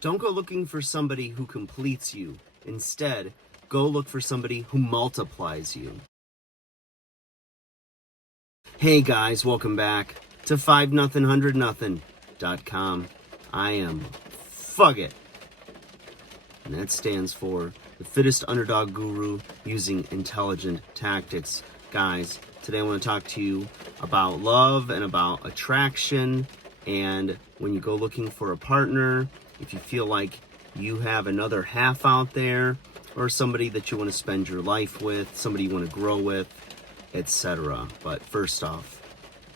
Don't go looking for somebody who completes you. Instead, go look for somebody who multiplies you. Hey guys, welcome back to 5nothing100nothing.com. I am Fugget, and that stands for the fittest underdog guru using intelligent tactics. Guys, today I want to talk to you about love and about attraction, and when you go looking for a partner, if you feel like you have another half out there, or somebody that you want to spend your life with, somebody you want to grow with, etc. But first off,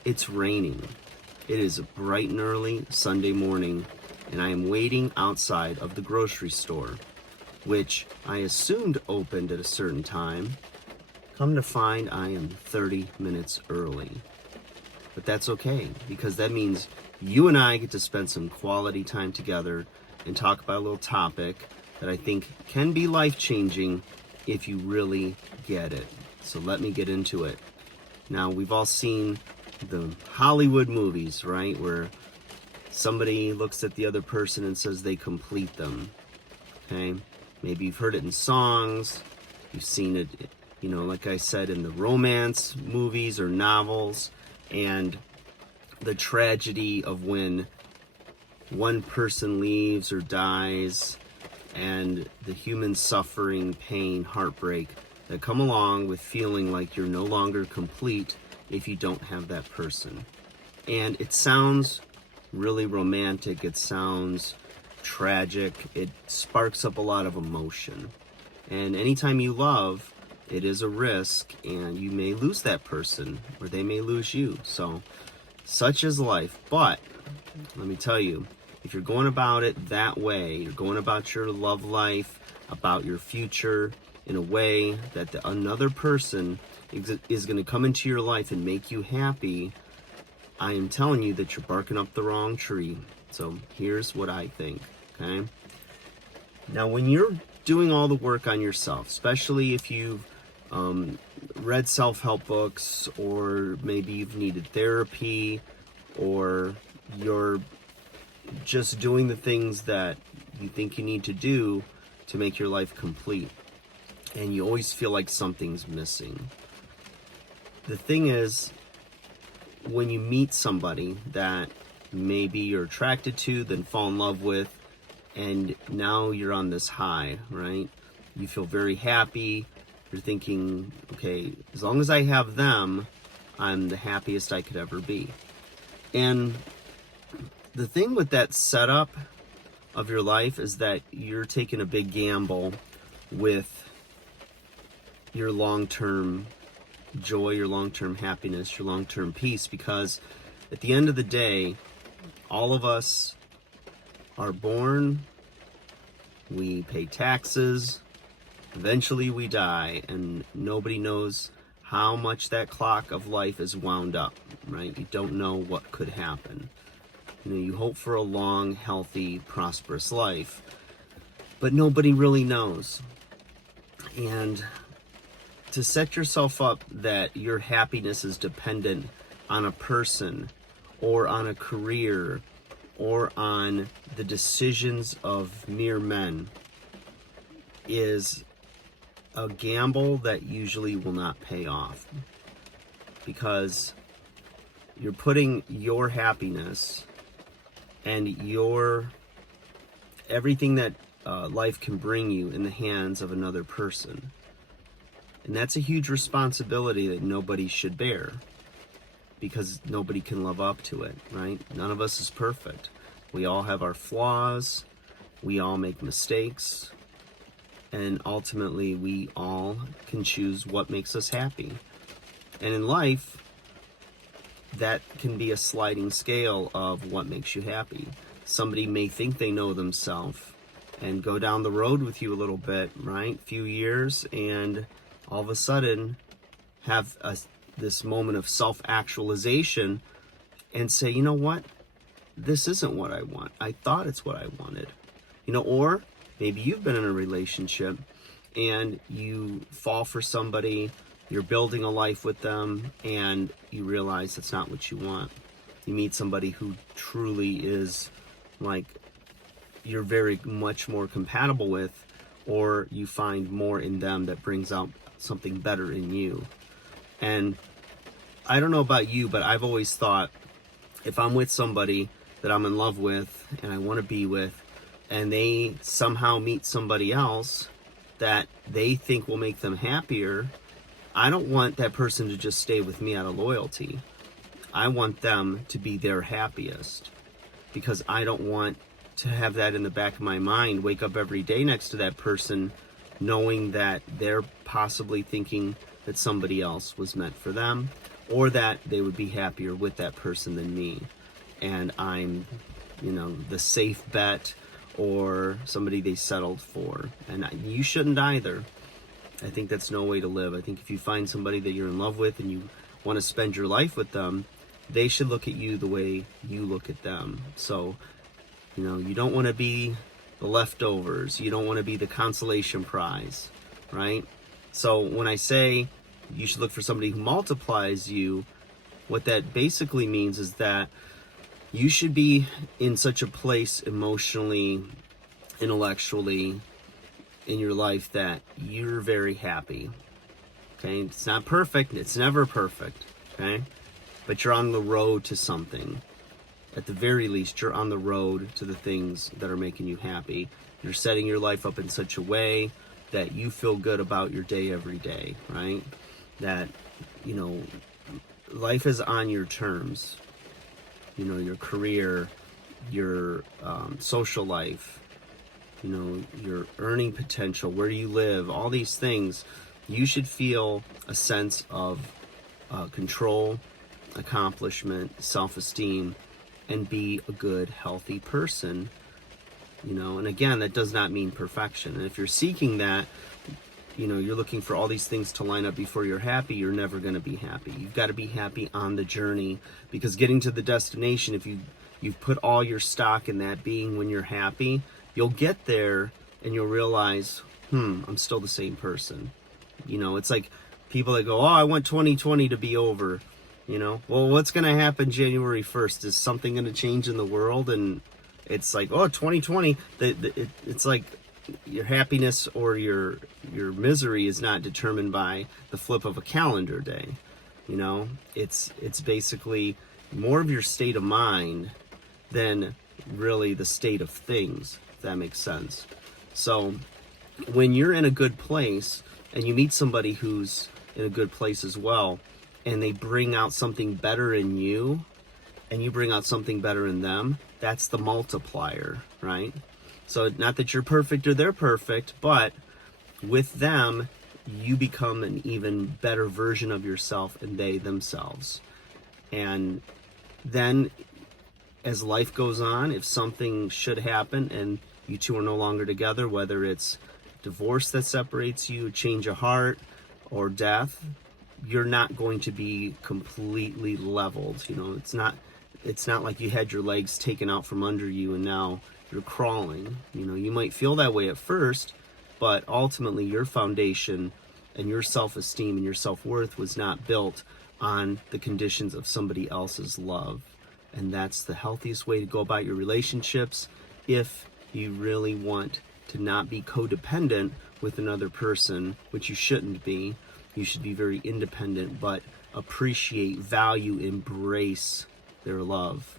it's raining. It is a bright and early Sunday morning, and I am waiting outside of the grocery store, which I assumed opened at a certain time. Come to find I am 30 minutes early. But that's okay, because that means you and I get to spend some quality time together and talk about a little topic that I think can be life-changing if you really get it. So let me get into it. Now, we've all seen the Hollywood movies, right? Where somebody looks at the other person and says they complete them, okay? Maybe you've heard it in songs. You've seen it, like I said, in the romance movies or novels. And the tragedy of when one person leaves or dies, and the human suffering, pain, heartbreak that come along with feeling like you're no longer complete if you don't have that person. And it sounds really romantic, it sounds tragic, it sparks up a lot of emotion. And anytime you love, it is a risk, and you may lose that person, or they may lose you. So, such is life. But let me tell you, if you're going about it that way, you're going about your love life, about your future in a way that another person is going to come into your life and make you happy, I am telling you that you're barking up the wrong tree. So here's what I think, okay? Now, when you're doing all the work on yourself, especially if you've read self-help books, or maybe you've needed therapy, or you're just doing the things that you think you need to do to make your life complete, and you always feel like something's missing. The thing is, when you meet somebody that maybe you're attracted to, then fall in love with, and now you're on this high, right? You feel very happy. You're thinking, okay, as long as I have them, I'm the happiest I could ever be. And the thing with that setup of your life is that you're taking a big gamble with your long-term joy, your long-term happiness, your long-term peace, because at the end of the day, all of us are born, we pay taxes, eventually we die, and nobody knows how much that clock of life is wound up, right? You don't know what could happen. You hope for a long, healthy, prosperous life, but nobody really knows. And to set yourself up that your happiness is dependent on a person, or on a career, or on the decisions of mere men, is a gamble that usually will not pay off, because you're putting your happiness and everything that life can bring you in the hands of another person. And that's a huge responsibility that nobody should bear, because nobody can live up to it, right? None of us is perfect. We all have our flaws. We all make mistakes. And ultimately, we all can choose what makes us happy. And in life, that can be a sliding scale of what makes you happy. Somebody may think they know themselves and go down the road with you a little bit, right? Few years, and all of a sudden have this moment of self-actualization and say, you know what? This isn't what I want. I thought it's what I wanted. Or maybe you've been in a relationship and you fall for somebody, you're building a life with them, and you realize it's not what you want. You meet somebody who truly is like you're very much more compatible with, or you find more in them that brings out something better in you. And I don't know about you, but I've always thought if I'm with somebody that I'm in love with and I want to be with, and they somehow meet somebody else that they think will make them happier, I don't want that person to just stay with me out of loyalty. I want them to be their happiest, because I don't want to have that in the back of my mind, wake up every day next to that person knowing that they're possibly thinking that somebody else was meant for them, or that they would be happier with that person than me. And I'm, the safe bet, or somebody they settled for. And you shouldn't either. I think that's no way to live. I think if you find somebody that you're in love with and you want to spend your life with them, they should look at you the way you look at them. So, you don't want to be the leftovers. You don't want to be the consolation prize, right? So when I say you should look for somebody who multiplies you, what that basically means is that you should be in such a place emotionally, intellectually, in your life that you're very happy. Okay? It's not perfect. It's never perfect. Okay? But you're on the road to something. At the very least, you're on the road to the things that are making you happy. You're setting your life up in such a way that you feel good about your day every day, right? That, life is on your terms. Your career, your social life, your earning potential, where you live, all these things. You should feel a sense of control, accomplishment, self-esteem, and be a good, healthy person. And again, that does not mean perfection. And if you're seeking that, you're looking for all these things to line up before you're happy, you're never going to be happy. You've got to be happy on the journey, because getting to the destination, if you've put all your stock in that being when you're happy, you'll get there and you'll realize, I'm still the same person. It's like people that go, I want 2020 to be over. Well, what's going to happen January 1st? Is something going to change in the world? And it's like, 2020, it's like your happiness or your misery is not determined by the flip of a calendar day. It's basically more of your state of mind than really the state of things, if that makes sense. So when you're in a good place and you meet somebody who's in a good place as well, and they bring out something better in you, and you bring out something better in them, that's the multiplier, right? So not that you're perfect or they're perfect, but with them, you become an even better version of yourself and they themselves. And then as life goes on, if something should happen and you two are no longer together, whether it's divorce that separates you, change of heart, or death, you're not going to be completely leveled. It's not like you had your legs taken out from under you and now you're crawling. You might feel that way at first, but ultimately your foundation and your self-esteem and your self-worth was not built on the conditions of somebody else's love. And that's the healthiest way to go about your relationships if you really want to not be codependent with another person, which you shouldn't be. You should be very independent, but appreciate, value, embrace their love.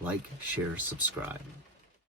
Like, share, subscribe.